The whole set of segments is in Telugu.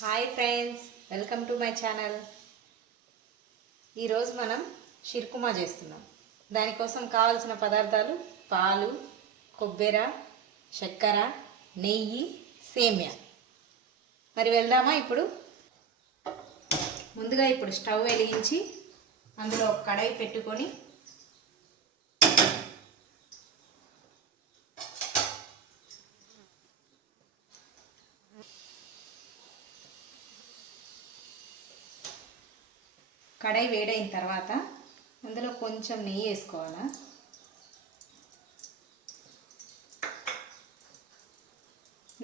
Hi friends, welcome to my channel. ఈరోజు మనం షిర్కుమా చేస్తున్నాం. దానికోసం కావాల్సిన పదార్థాలు పాలు, కొబ్బరి, చక్కెర, నెయ్యి, సేమ్యా. మరి వెళ్దామా? ముందుగా స్టవ్ వెలిగించి అందులో ఒక కడాయి పెట్టుకొని కడాయి వేడైన తర్వాత అందులో కొంచెం నెయ్యి వేసుకోవాలా.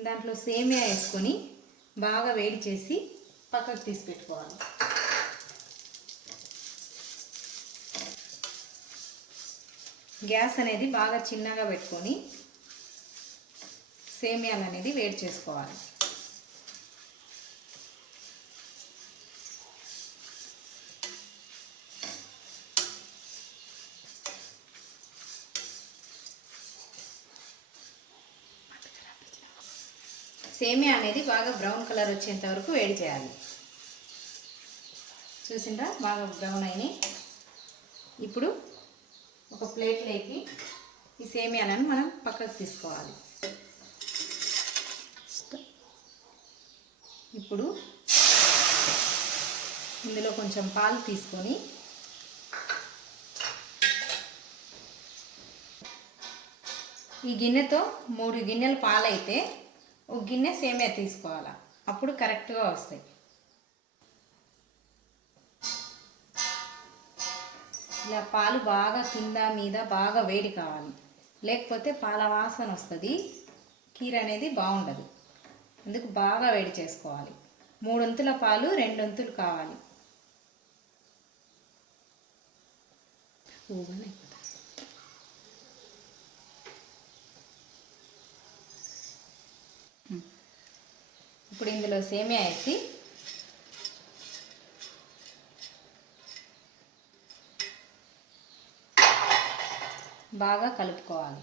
దాంట్లో సేమియా వేసుకొని బాగా వేడి చేసి పక్కకు తీసి పెట్టుకోవాలి. గ్యాస్ అనేది బాగా చిన్నగా పెట్టుకొని సేమియాలు అనేది వేడి చేసుకోవాలి. సేమియా అనేది బాగా బ్రౌన్ కలర్ వచ్చేంత వరకు వేడి చేయాలి. చూసిందా, బాగా బ్రౌన్ అయినాయి. ఇప్పుడు ఒక ప్లేట్లోకి ఈ సేమియాలను మనం పక్కకు తీసుకోవాలి. ఇప్పుడు ఇందులో కొంచెం పాలు తీసుకొని ఈ గిన్నెతో 3 గిన్నెలు పాలు అయితే ఒక గిన్నె సేమియా తీసుకోవాలా. అప్పుడు కరెక్ట్గా వస్తాయి. ఇలా పాలు బాగా కింద మీద బాగా వేడి కావాలి, లేకపోతే పాల వాసన వస్తుంది, కీర అనేది బాగుండదు. అందుకు బాగా వేడి చేసుకోవాలి. 3 వంతుల పాలు 2 వంతులు కావాలి. ఇప్పుడు ఇందులో సేమియా వేసి బాగా కలుపుకోవాలి.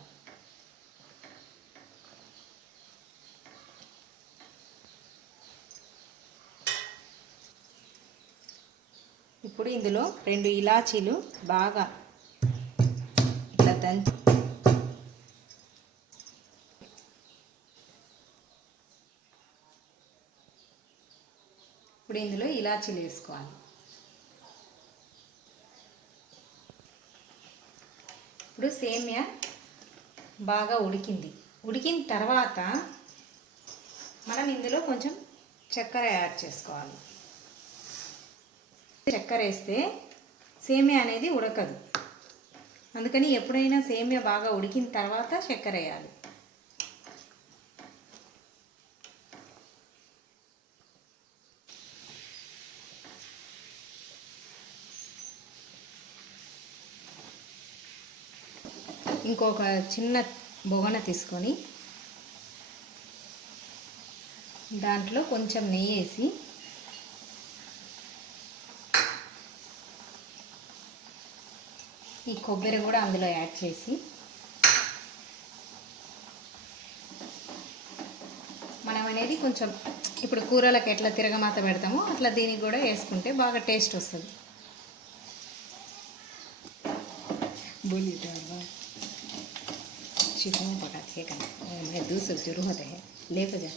ఇప్పుడు ఇందులో 2 ఇలాచీలు బాగా ఇట్లా దంచి ఇప్పుడు ఇందులో ఇలాచీలు వేసుకోవాలి. ఇప్పుడు సేమియా బాగా ఉడికిన తర్వాత మనం ఇందులో కొంచెం చక్కెర యాడ్ చేసుకోవాలి. చక్కెర వేస్తే సేమియా అనేది ఉడకదు. అందుకని ఎప్పుడైనా సేమియా బాగా ఉడికిన తర్వాత చక్కెర వేయాలి. ఇంకొక చిన్న బొగన తీసుకొని దాంట్లో కొంచెం నెయ్యి వేసి ఈ కొబ్బరి కూడా అందులో యాడ్ చేసి మనం అనేది కొంచెం ఇప్పుడు కూరలకు ఎట్లా తిరగమాత పెడతామో అట్లా దీనికి కూడా వేసుకుంటే బాగా టేస్ట్ వస్తుంది. चिकन पकाते हैं मैं दूसरे जरूर होते हैं ले को जा